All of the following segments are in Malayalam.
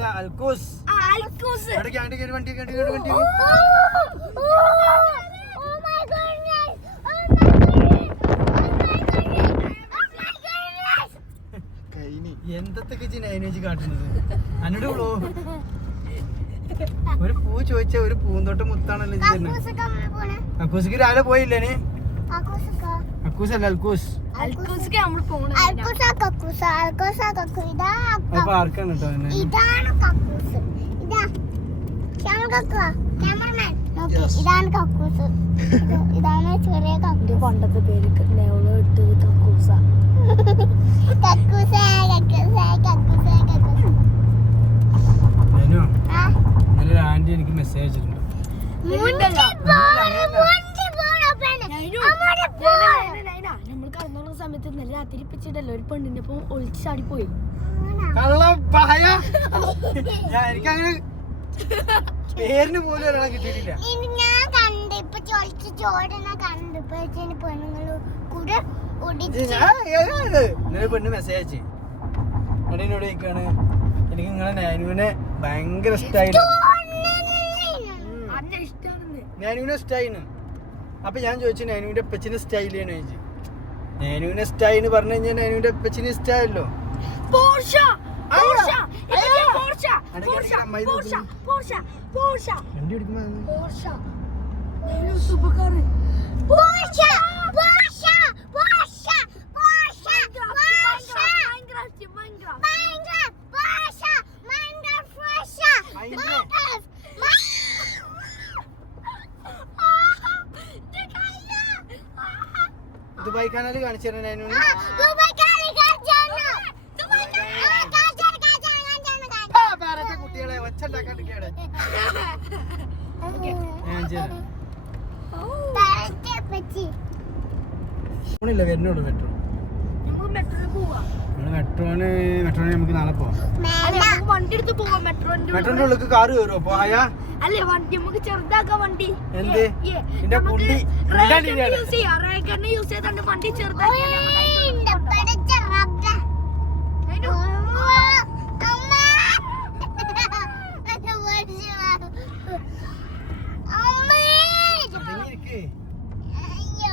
അല്ല അൽക്കൂസ്. അൽക്കൂസ്. വണ്ടി വണ്ടി. കൈനി. എന്തൊക്കെ നൈനേജ് കാട്ടുന്നത്? അന്നോട് വിളോ. ഒരു പൂ ചോദിച്ച ഒരു പൂന്തോട്ടം മുത്താണല്ലോ. അക്കൂസിക്ക് രാവിലെ പോയില്ലേ. അക്കൂസ് അല്ല അൽക്കൂസ്. ഇതാണ് കക്കൂസ്. ഇതാ. ക്യാമറ കക്കുക ക്യാമറമാൻ. നോക്കി. ഇതാണ് കക്കൂസ്. ഇതാണ് ചെറിയ കക്കൂസ്. പണ്ടത്തെ പേര് നെവളോ ഇട്ടത് കക്കൂസ. കക്കൂസ കക്കൂസ കക്കൂസ കക്കൂസ്. ആന്റി എനിക്ക് മെസ്സേജ് അയച്ചിട്ടുണ്ട് മുണ്ടി പോണ് മുണ്ടി പോണ് പെണ്ണ് അങ്ങോട്ട് പോണ് നമ്മൾ കടന്നുള്ള സമയത്ത് ഇന്നലെ രാത്രി പിച്ചിട്ടല്ലോ ഒരു പെണ്ണിന്റെ ഒപ്പം ഒളിച്ചാടി പോയി കള്ളം പായ ഞാൻ എനിക്കങ്ങനെ പേരിന് പോലും ഒരാളെ കിട്ടിയിട്ടില്ല. ഇനി ഞാൻ കണ്ട് ഇപ്പൊ ചോദിച്ച് ചോടന കണ്ട് ഇപ്പൊ ചേച്ചി പെണ്ണുങ്ങൾ കൂടെ ഇത് ഒടിച്ച് ഞാൻ ഏതാ ഇത്? ഇന്നലെ പെണ്ണ് മെസ്സേജ് അയച്ചു. എന്നിട്ട് എന്നോട് ചോദിക്കാണ്. എനിക്ക് നിങ്ങളെ നാനുവിനെ ഭയങ്കര ഇഷ്ടമാണെന്ന് നാനുവിനെ ഇഷ്ടമായിന്ന് അപ്പൊ ഞാൻ ചോദിച്ചു നാനുവിന്റെ അപ്പച്ചിന്റെ സ്റ്റൈലാണ് ചോദിച്ചു. നാനുവിനെ സ്റ്റൈൽ എന്ന് പറഞ്ഞു കഴിഞ്ഞാൽ നേനുവിന്റെ അപ്പച്ചിന് ഇഷ്ടമായല്ലോ Porsche Porsche. Porsche Porsche Porsche. Porsche Porsche വണ്ടി ഓടിക്കുമ്പോ Porsche. Super car Porsche Porsche Porsche Porsche Porsche Minecraft Minecraft Minecraft Porsche Minecraft Porsche Minecraft. Minecraft Dubai canal കാണിച്ചു തരാൻ കാണിച്ചാണ്. കുട്ടികളെ. ഫോണില്ല വരുന്നുള്ളൂ മെട്രോ മെട്രോന് മെട്രോന് നമുക്ക് നാളെ പോവാം. നമുക്ക് വണ്ടി എടുത്ത് പോവാം മെട്രോന്റെ മെട്രോന്റെ ഉള്ളിൽ കാറ് കയറുമോ അപ്പൊ ആയാ? അല്ലേ വണ്ടി നമുക്ക് ചെറുതാക്കാൻ വണ്ടി. എന്ത്? നിന്റെ കുണ്ടി. ഉണ്ടാണ്ടിരിക്കുകയാണ്. യൂസ് ചെയ്യാം. റേക്കറിനെ യൂസ് ചെയ്തോണ്ട് വണ്ടി ചെറുതാക്കി നമുക്കിപ്പോ ഇന്റെ പിടിച്ച റബ്ബ. അതിന് അമ്മ, അമ്മ. അത് പഠിച്ചു. അമ്മേ. അടങ്ങിയിരിക്ക്. അയ്യോ.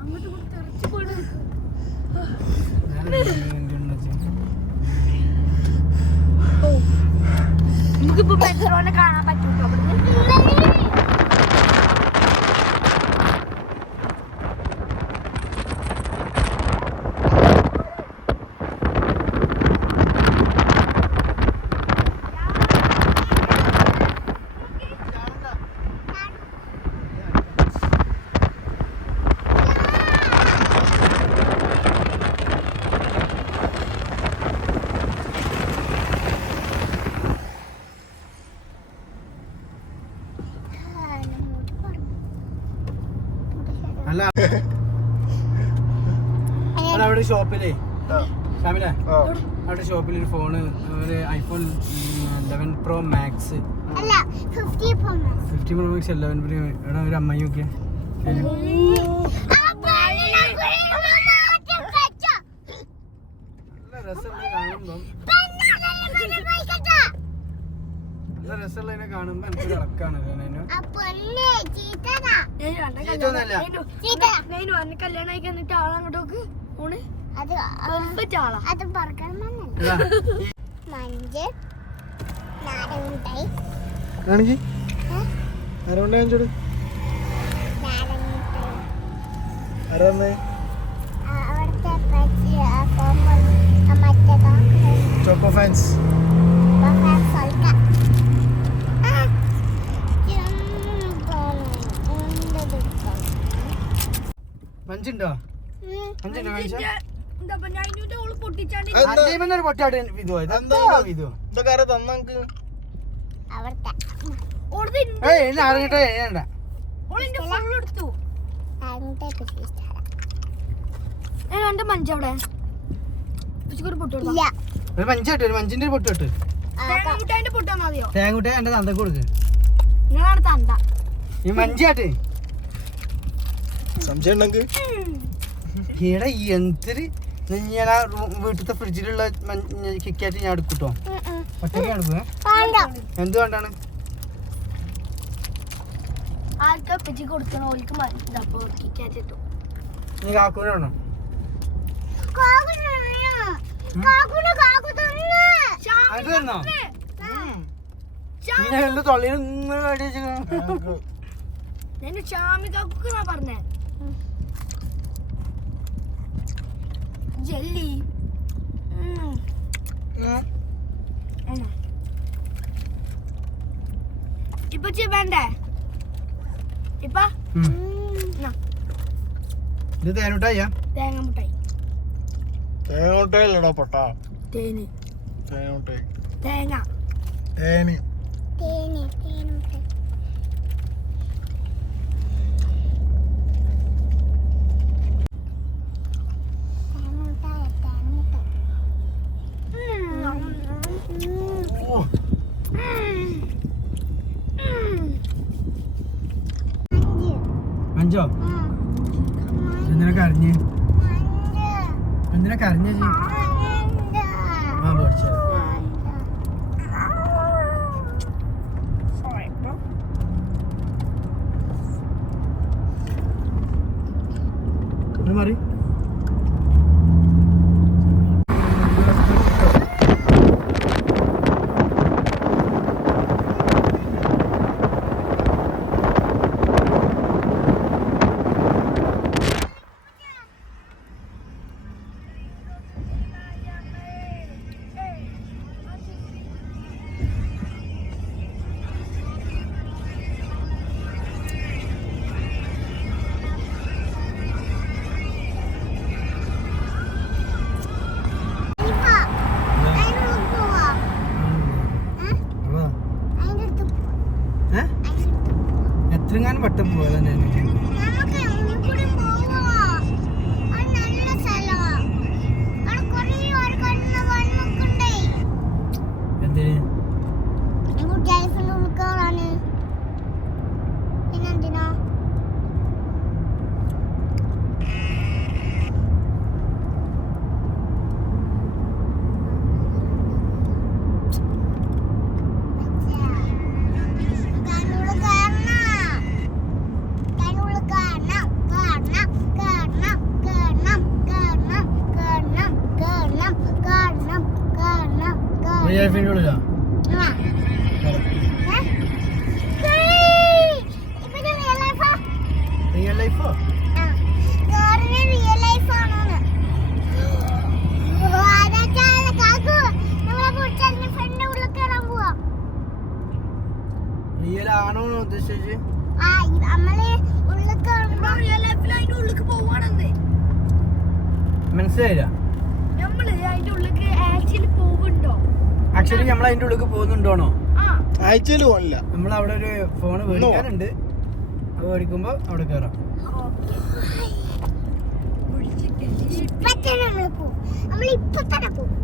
അങ്ങോട്ട് ഇങ്ങോട്ട് തെറിച്ച് പോയിട്ട് ഞാനെന്താ ഇങ്ങനെ വെച്ചേ? നമുക്കിപ്പോ മെട്രോനെ കാണാൻ പറ്റും അവിടുന്ന് അല്ല അവിടെ അവിടെ ഷോപ്പിലേ? ഷാമിലെ അവിടെ ഷോപ്പിൽ ഒരു ഫോണ് ഒരു ഐഫോൺ ലെവൻ പ്രോ മാക്സ് അല്ല fifty pro max eleven pro എടാ ഒരു അമ്മായി ഒക്കെ. രസമുള്ള കാണുമ്പം എനിക്ക് ഇളക്കാണ് കല്യാണം കഴിക്കാന്നിട്ട് ആളങ്ങോട്ടോക്ക് ഓണ് അത് അത് ഈ മഞ്ച് നാരങ്ങായി കാണിക്ക്? ആരോണ്ട് കാണിച്ചോട്. ചോക്കോ ഫാൻസ് മഞ്ചുണ്ടോ മഞ്ചുണ്ടോ കാണിച്ച. ഒരു വിധോ എന്താ? വിധോ ഇതൊക്കെ ആരാ ഏയ് എന്നെ വേണ്ട. മഞ്ച് കിട്ടും മഞ്ചിന്റെ പൊട്ട് കിട്ടും തേങ്ങൂട്ടെ എന്റെ തന്തക്ക് കൊടുക്ക്. ഈ മഞ്ചാട്ടെ സംശയം ഉണ്ടെങ്കിൽ എന്തൊരു ഞാൻ വീട്ടിലത്തെ ഫ്രിഡ്ജിലുള്ള കിക്കാറ്റ് ഞാൻ എടുക്കൂട്ടോ. ഒറ്റയ്ക്ക് എടുക്കുക എന്ത് വേണ്ടാണ്? പറഞ്ഞേ. ജെല്ലി. ഇപ്പൊ വേണ്ടേ? ഇപ്പൊ? ഇത് തേനുട്ടായ തേങ്ങ മുട്ടായി തേനോട്ടയിലടാ പൊട്ട. തേനി. തേനോട്ടേ തേങ്ങ. തേനി. തേനി തേനും കരഞ്ഞ്. എന്തിനാ കരഞ്ഞ ത്രീ ഐഫിന്റെ ഉള്ളിലാ റിയൽ ലൈഫോ റിയൽ ആണോ. ഉദ്ദേശിച്ച്? മനസ്സിലായില്ല. നമ്മൾ അതിന്റെ ഉള്ളിക്ക് ആക്ച്വലി പോവുണ്ടോ? ആക്ച്വലി നമ്മൾ അതിന്റെ ഉള്ളിൽ പോകുന്നുണ്ടോണോ ആഴ്ചയിൽ പോണില്ല. നമ്മൾ അവിടെ ഒരു ഫോൺ മേടിക്കാനുണ്ട്. അത് മേടിക്കുമ്പോ അവിടെ കയറാം ഇപ്പൊ തന്നെ ഇപ്പൊ പോവും.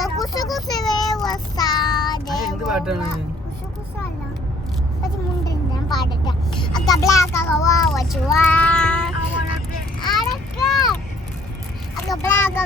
आता कुसु कुसु वेव వస్తా దేవు కుసు కుసు అలా అది ముందు నేను పాడట అక్క బ్లాక్ అగవా వచ్చువా అడక్క అక్క బ్లాక్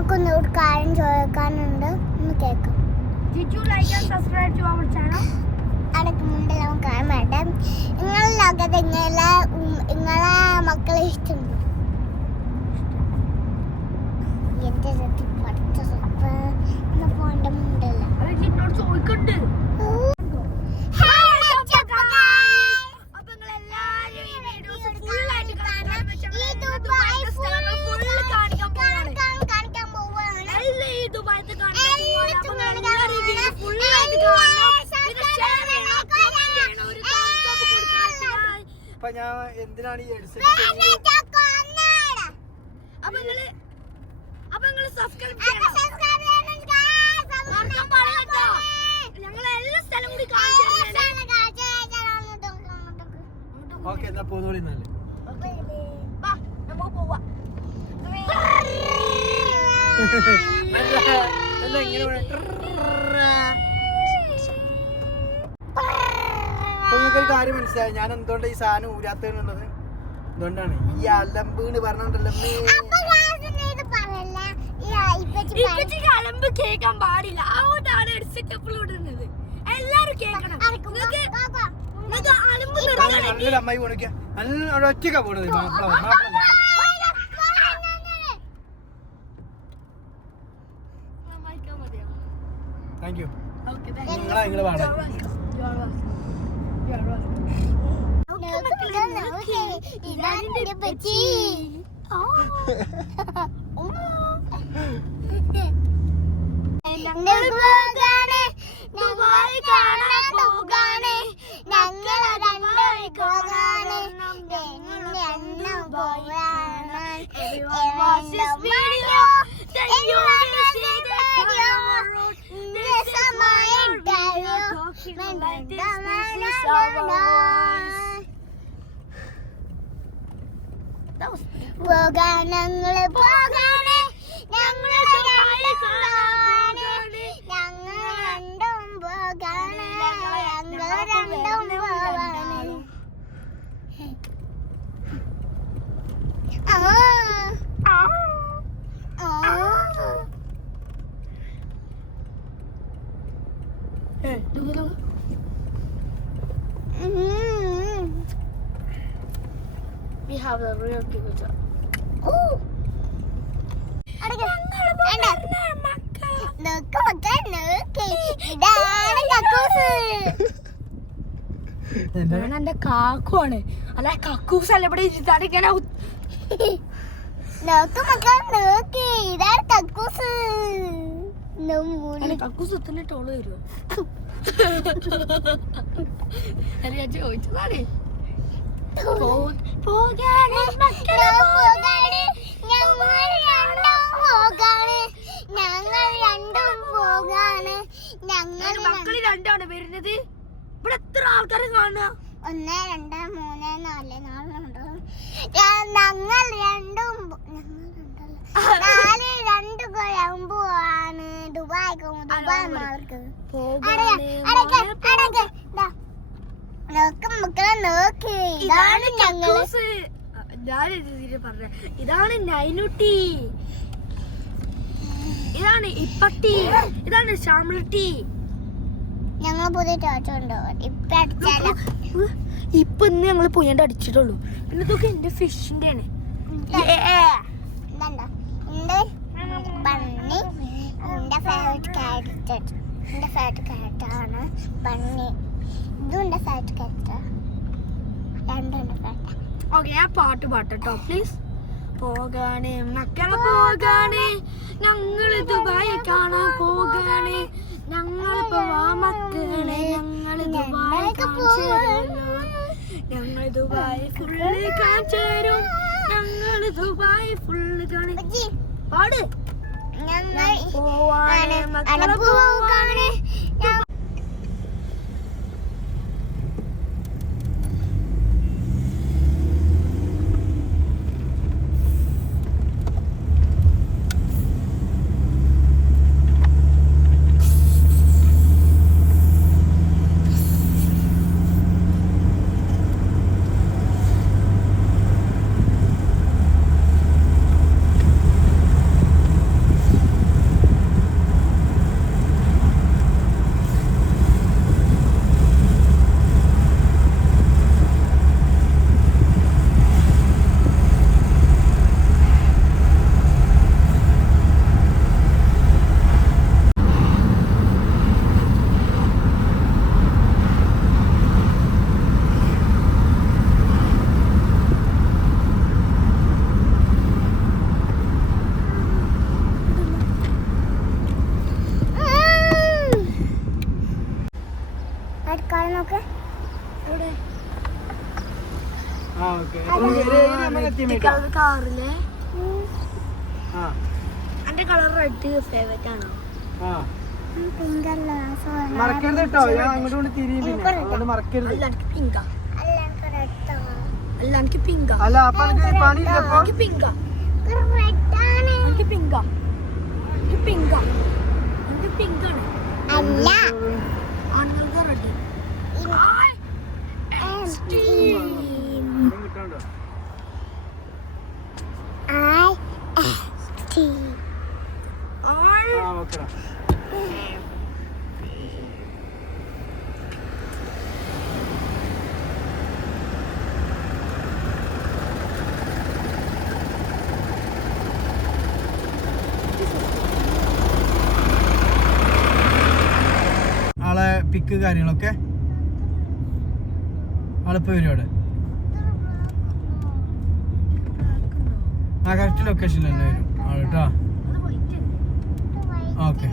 നമുക്കൊന്ന് ഒരു കാര്യം ചോദിക്കാനുണ്ട്. ഒന്ന് കേൾക്കാം. Did you like and subscribe to our channel? അടക്ക് മുണ്ടെല്ലാം കാണാട്ടെ നിങ്ങളെ ലോകത്ത് നിങ്ങളെ നിങ്ങളെ മക്കളെ ഇഷ്ടമുണ്ടോ? എന്റെ സത്യം പഠിച്ച സത്യം. പോണ്ട മുണ്ടല്ല. ചോദിക്കണ്ട് അപ്പൊ നിങ്ങൾ എല്ലാരും ഈ വീഡിയോസ് ഫുൾ ആയിട്ട് കാണണം ദുബായിത്തെ സ്ഥലങ്ങൾ ഫുൾ കാണിക്കാൻ പോവാണ് കാണിക്കാൻ പോവാണ് എല്ലാം ഈ ദുബായിത്തെ കാണിക്കാൻ പോവാണ് അപ്പൊ നിങ്ങൾ എല്ലാവരും എല്ലാവരും ഈ വീഡിയോ ഫുൾ ആയിട്ട് കാണണം പിന്നെ ഷെയർ ചെയ്യണം കമന്റ് ചെയ്യണം ഒരു thumbs up കൊടുക്കണം അപ്പൊ ഞാൻ എന്തിനാണ് ഈ ഹെഡ്സെറ്റ് അപ്പൊ നിങ്ങൾ അപ്പൊ നിങ്ങൾ സബ്സ്ക്രൈബ് ചെയ്യണം മറക്കാൻ പാടില്ല കേട്ടോ ഞങ്ങൾ എല്ലാ സ്ഥലം ഞാൻ എന്തിനാണ് ഈ ഓക്കെ എന്നാ പോന്നോളി നല്ല അല്ല അല്ല വേണം. കാര്യം മനസ്സിലായി. ഞാൻ എന്തുകൊണ്ട് ഈ സാധനം ഊരാത്ത എന്തുകൊണ്ടാണ്? ഈ അലമ്പ് എന്ന് പറഞ്ഞോണ്ടല്ലോ കലമ്പ് കേൾക്കാൻ പാടില്ല. അതുകൊണ്ടാണ് ഹെഡ്സെറ്റ് എപ്പോഴും ഇടുന്നത്. എല്ലാരും കേൾക്കണം. നിങ്ങൾക്ക് നിങ്ങൾക്ക് അലമ്പ് നിർത്തണം നല്ലൊരു അമ്മായി പോണിക്ക. നല്ല ഒറ്റക്ക പോണത് താങ്ക് യു നിങ്ങളാ നിങ്ങൾ പാടാൻ ഇതാണെന്റെ പച്ചി. ഞങ്ങൾ പോകാണ് ദുബായ് കാണാൻ പോകാണ് ഞങ്ങൾ രണ്ടായി പോകാണ് ഞങ്ങൾ പോകാണ് പോകാൻ ഞങ്ങൾ പോകാണ് ഞങ്ങൾ ദുബായ് കാണാണ് ഞങ്ങൾ രണ്ടും പോകാണ് ഞങ്ങൾ രണ്ടും പോകാണ് ആ ആ ഉം. We have a real good job. ഞാൻ എന്റെ കാക്കുവാണ്. അല്ല കക്കൂസ് അല്ല ഇവിടെ ഇരുത്താണ്ട് ഇങ്ങനെ. കക്കൂസ്. അല്ല നമ്മൂൽ. കക്കൂസ് എത്തിന് ടോൾ വരുമോ ചോദിച്ചതാണ്. മക്കളെ രണ്ടാണ് വരുന്നത്? ഇവിടെ എത്ര ആൾക്കാരെ കാണുക? ഒന്ന് രണ്ട് മൂന്ന് നാല് നാലുണ്ടോ ഞങ്ങൾ രണ്ടും. നാല് രണ്ട് കുഴമ്പുമാണ് ദുബായ് ദുബായ് മാൾക്ക് അടക്ക് അടക്ക്. മക്കളെ നോക്ക്. ഇതാണ് ഞങ്ങൾ. ഞാൻ പറഞ്ഞ. ഇതാണ് നൈനുട്ടി. ഇതാണ് ഇപ്പട്ടി. ഇതാണ് ശ്യാമളട്ടി. ഞങ്ങൾ പുതിയ ചോച്ചുണ്ടോ ഇപ്പൊ അടിച്ചാലോ? ഇപ്പൊ ഇന്ന് ഞങ്ങൾ പോയാണ്ട് അടിച്ചിട്ടുള്ളൂ. പിന്നെ ഇതൊക്കെ എന്റെ ഫിഷിന്റെ ആണ് ബണ്ണി. എന്റെ ഫേവറേറ്റ് ക്യാരക്ടർ എന്റെ ഫേവറേറ്റ് ക്യാരക്ടർ ആണ് ബണ്ണി. ഇതും എന്റെ ഫേവറേറ്റ് ക്യാരക്ടർ രണ്ടും എന്റെ ഫേവറേറ്റ് ഓക്കെ ആ പാട്ട് പാട്ടോ പ്ലീസ് പോകാണേ മക്കളെ പോകാണേ ഞങ്ങൾ ദുബായി കാണാൻ പോകാണേ. ഞങ്ങൾ പോവാ മക്കളെ ഞങ്ങൾ ദുബായി. ഞങ്ങൾ ദുബായി ഫുള്ള് കാണിച്ചു തരും. ഞങ്ങൾ ദുബായി ഫുള്ള് കാണി പാട്. ഞങ്ങൾ പോവാണ് മക്കളെ പോകാണ്. കളർ കാറിൽ ആ. എന്റെ കളർ റെഡ് ഫേവറേറ്റ് ആണോ? ആ. പിങ്കല്ല സോന മറക്കരുത് കേട്ടോ. ഞാൻ അങ്ങോട്ട് കൊണ്ട് മറക്കരുത്. അല്ല എനിക്ക് പിങ്ക അല്ല എനിക്ക് പിങ്കാ അല്ല എനിക്ക് പിങ്കാ എനിക്ക് പിങ്കാ എനിക്ക് പിങ്കാ ആണുങ്ങൾക്ക് റെഡ് പണി കിട്ടണ്ടോ ഐ എസ് ടി ആ ഓക്കെ പിക്ക് കാര്യങ്ങളൊക്കെ അളപ്പ് വരും അവിടെ ആ കറക്റ്റ് ലൊക്കേഷനിൽ തന്നെ വരും. ആ കേട്ടോ. ഓക്കെ.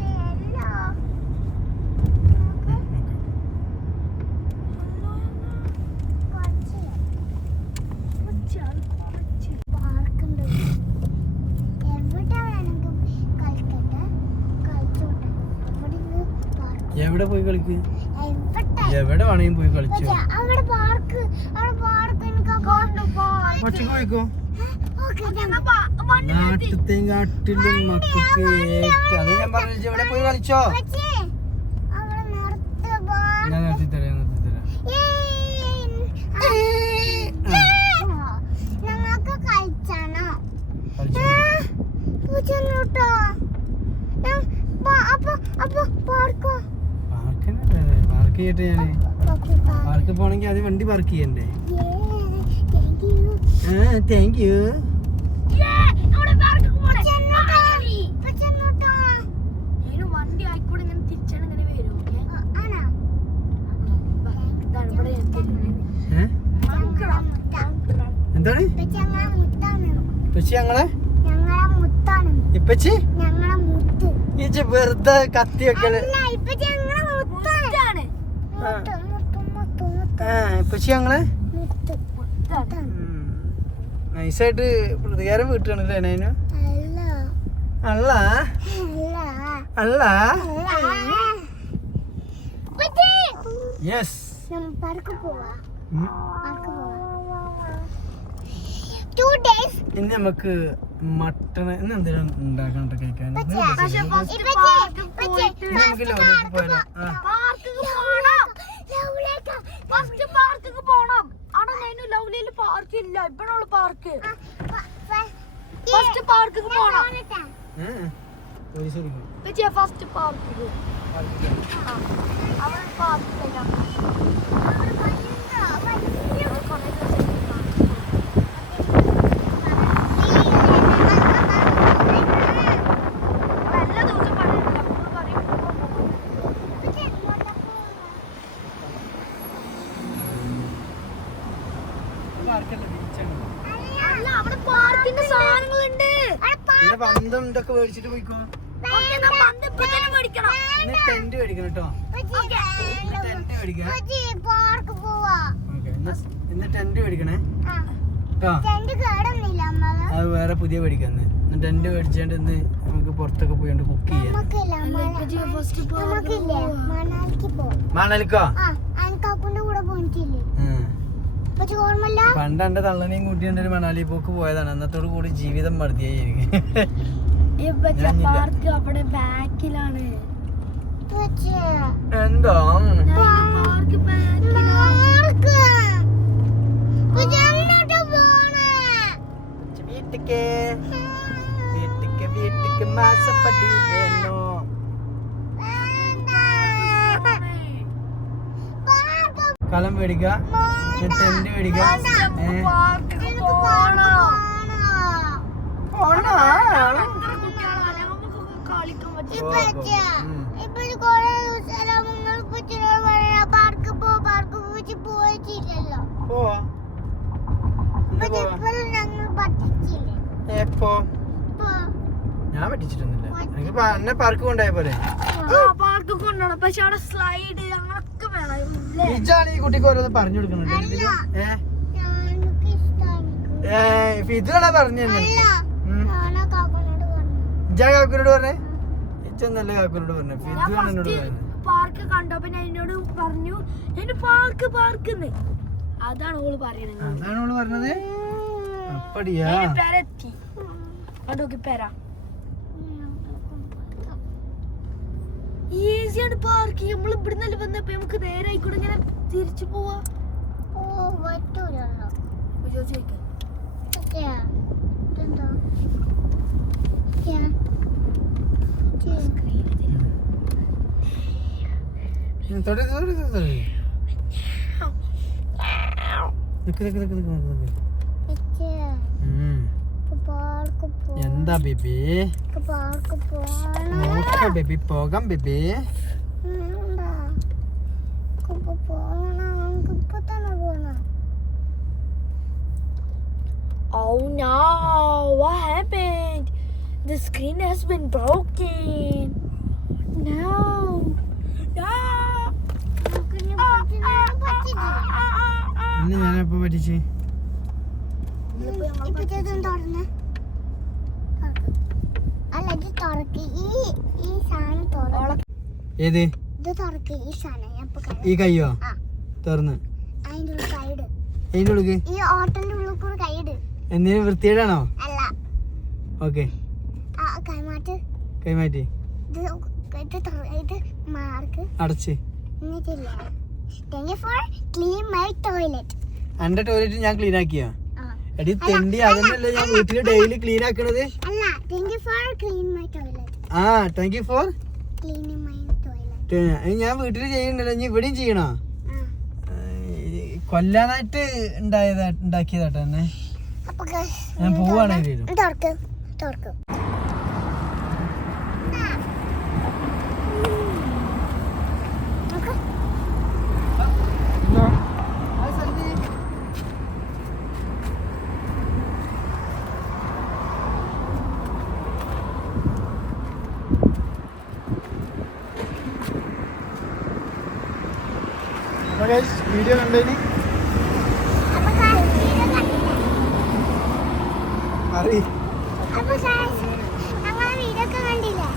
എവിടെ പോയി കളിക്ക്? എവിടെ വേണമെങ്കിലും പോയി കളിച്ചു? ഒറ്റയ്ക്ക് പോയിക്കോ. മക്കൾക്ക് ഏറ്റവും അത് ഞാൻ പറഞ്ഞു ഇവിടെ പോയി കളിച്ചോ പക്ഷേ അവിടെ നിർത്ത പാർക്ക് ഞാൻ നിർത്തി തരാം നിർത്തി തരാം ഞങ്ങൾക്ക് കളിച്ചാണോ കളിച്ചു പൂച്ചോട്ടോ അപ്പൊ അപ്പൊ പാർക്കോ പാർക്ക് പാർക്ക് ചെയ്യട്ടെ ഞാൻ പാർക്ക് പോണെങ്കിൽ അത് വണ്ടി പാർക്ക് ചെയ്യണ്ടേ? താങ്ക് യു എന്താണ്? ഇപ്പച്ചി ഞങ്ങളെ ഇപ്പച്ചി ഞങ്ങളെ? മുത്ത്. ഇജ്ജ് വെറുതെ കത്തിയൊക്കെ വെക്കൽ ഞങ്ങളെ മുത്താണ്. ആ. ഇപ്പച്ചി ഞങ്ങൾ? നൈസായിട്ട് പ്രതികാരം വീട്ടുകയാണല്ലേ അതിനു അല്ല. അല്ല? യെസ് ഇനി നമുക്ക് മട്ടൺ ഇന്ന് എന്തെങ്കിലും ഉണ്ടാക്കണ്ട കഴിക്കാൻ നമുക്ക് ലോലേക്ക് പോയാലോ? ആ പാർക്കിക്ക് പോണം ഫസ്റ്റ് പാർക്കിക്ക് പോണം അവിടെ ഞാൻ പാർക്ക് ഇല്ല. ഇവിടെയുള്ള പാർക്ക് ഫസ്റ്റ് പാർക്ക് പോണം. പറ്റിയ ഫസ്റ്റ് പാർക്ക് അവിടെ പാർക്ക് ഇതൊക്കെ മേടിച്ചിട്ട് പോയിക്കോ? ടെന്റ് മേടിക്കണം. കേട്ടോ. ടെന്റ് ഇന്ന് ടെന്റ് മേടിക്കണേ. ആ, ടെന്റ് കേടുന്നില്ല അമ്മ അത് വേറെ പുതിയ മേടിക്കാന്ന് ഇന്ന്. ടെന്റ് മേടിച്ചാണ്ട് ഇന്ന് നമുക്ക് പുറത്തൊക്കെ പോയിട്ട് കുക്ക് ചെയ്യാം. നമുക്കില്ല ഫസ്റ്റ് നമുക്കില്ലേ മണാലിക്ക് പണ്ട് എന്റെ തള്ളനെയും ഒരു മണാലി പോക്ക് പോയതാണ്. അന്നത്തോട് കൂടി ജീവിതം മടുത്തിയായി എനിക്ക്. പാർക്ക് അവിടെ ബാക്കിലാണ്. പക്ഷേ എന്താ? പാർക്ക് പാർക്ക് പക്ഷെ എങ്ങോട്ടാ പോണേ? വീട്ടിക്ക്. വീട്ടിക്ക് വീട്ടിക്ക് മാസപ്പടി വേണോ? കലം മേടിക്ക. ടെന്റ് മേടിക്ക. ഏ? പാർക്ക് പോണം. എപ്പോ? ഞാൻ പറ്റിച്ചിട്ടൊന്നുമില്ല. എനിക്ക് എന്നെ പാർക്ക് കൊണ്ടായ പോലെ പാർക്ക് കൊണ്ടുപോകണം പക്ഷെ അവിടെ സ്ലൈഡ് അങ്ങനൊക്കെ വേണം ഇല്ലേ? ഇജാണ് ഈ കുട്ടിക്ക് ഓരോന്ന് പറഞ്ഞു കൊടുക്കുന്നുണ്ട് ഇതിൽ. ഏ? എനിക്ക് ഇഷ്ടമാണ് ഇതാണ് പറഞ്ഞു ഇജാ കാക്കനോട് പറഞ്ഞു? പറഞ്ഞേ ഇച്ചൊന്നല്ല കാക്കുനോട് പറഞ്ഞു. ഫിദുവാണ് എന്നോട് ഫസ്റ്റ് പറഞ്ഞത് പാർക്ക് കണ്ടപ്പോ ഞാൻ എന്നോട് പറഞ്ഞു എന്റെ പാർക്ക് പാർക്ക് അതാണ് ഓൾ പറയുന്നത് അതാണ് ഓൾ പറഞ്ഞത്. അപ്പടിയാ. പെരത്തി. കണ്ടോക്കി പെര. ഈസിയാണ് പാർക്ക് നമ്മൾ ഇവിടുന്നല്ലേ വന്നപ്പോ നമുക്ക് നേരെ ആയിക്കൂടെ ഇങ്ങനെ തിരിച്ചു പോവാ. ചോദിച്ചേക്ക് ഇതൊക്കെയാ? ഇതെന്താ? ഇതൊക്കെയാ? ഉം, തൊടി, തൊടി, തൊടി, തൊടി. നിക്ക്, നിക്ക്, നിക്ക്, നിക്ക്, നിക്ക്, നിക്ക്. എന്താ ബേബി. നോക്ക ബേബി പോകാം baby. Oh no, what happened? The screen has been broken. No. No. ഇന്ന് ഞാനപ്പോ പഠിച്ച്. ഏത്? ഈ കയ്യോ. തുറന്ന്. അതിന്റെ ഉള്ളിൽ എന്തിനു? വൃത്തിയേടാണോ ഓക്കെ. കൈമാറ്റി അടച്ച്. എന്റെ ടോയ്ലറ്റ് ഞാൻ ക്ലീൻ ആക്കിയ. എടി തെണ്ടി അതന്നെയല്ലേ ഞാൻ വീട്ടിൽ ഡെയിലി ക്ലീൻ ആക്കണത്? ആ യു ഫോർ ഞാൻ വീട്ടിൽ ചെയ്യണ്ടല്ലോ ഇനി ഇവിടെയും ചെയ്യണോ? കൊല്ലാനായിട്ട് ഉണ്ടായതാ ഉണ്ടാക്കിയതാട്ടെ എന്നെ. ഞാൻ പോവാണെങ്കിലും പോവാണെങ്കിൽ തുറക്ക്. തുറക്ക് തുറക്ക് ആ. നോക്ക്. വീഡിയോ കണ്ടതിന്? അറി അപ്പൊ വീഡിയോ ഒക്കെ കണ്ടില്ലേ?